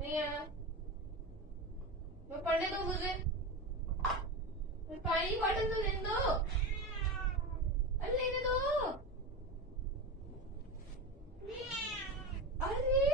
नहीं आना। मैं पढ़ने दो मुझे। पानी की बॉटल तो लेने दो। अरे लेने दो। अरे